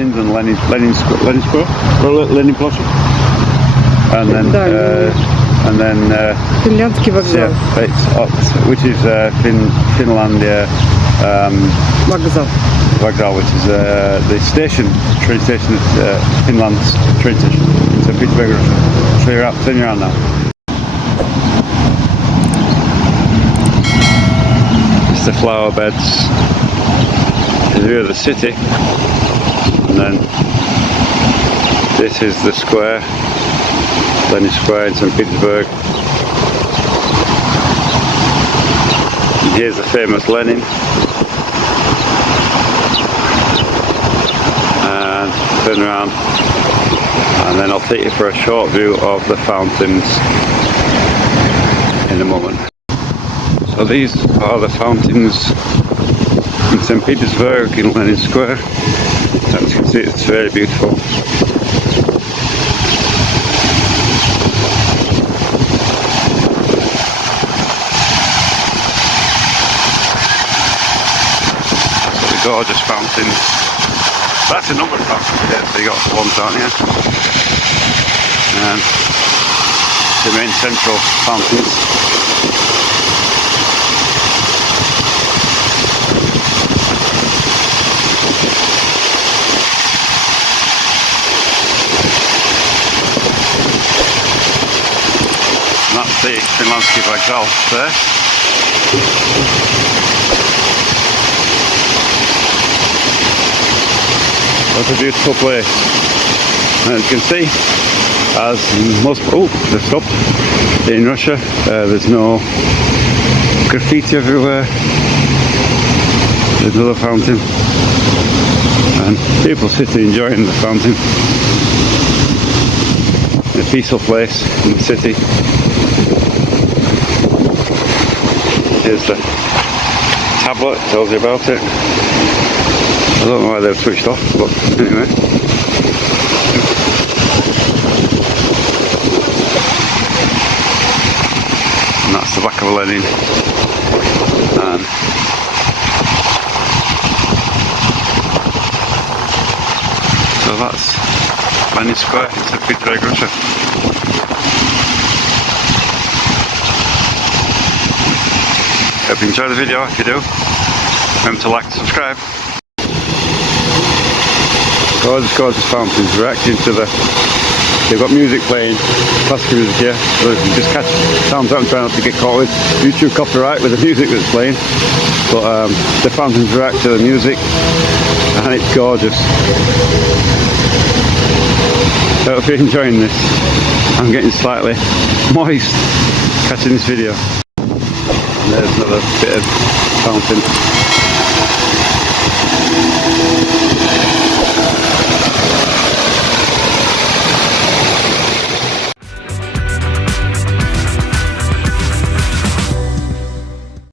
fountains and Lenin Square, or Lenin Plaza, and then Финляндский вокзал. which is Finlandia Вокзал. which is the station, train station at Finland's train station in St. Petersburg. So you're up, turn you around now. It's the flower beds, the view of the city, and then this is the square, Lenin Square in St. Petersburg. And here's the famous Lenin. And turn around, and then I'll take you for a short view of the fountains in a moment. So these are the fountains in St. Petersburg in Lenin Square. As you can see, it's very beautiful. The gorgeous fountains. That's a number of fountains here, so you got one down here. And the main central fountains. And that's the Finlandsky vokzal there. That's a beautiful place. And as you can see, as most, they've stopped. In Russia, there's no graffiti everywhere. There's another fountain, and people sitting enjoying the fountain. In a peaceful place in the city. Here's the tablet, tells you about it. I don't know why they've switched off, but anyway. And that's the back of Lenin. And so that's Lenin Square in St. Petersburg, Russia. Hope you enjoy the video. If you do, remember to like and subscribe. Gorgeous fountains reacting to they've got music playing, classical music here, so you can just catch sounds out and try not to get caught with YouTube copyright with the music that's playing. But the fountains react to the music and it's gorgeous. So if you're enjoying this, I'm getting slightly moist catching this video. And there's another bit of fountain.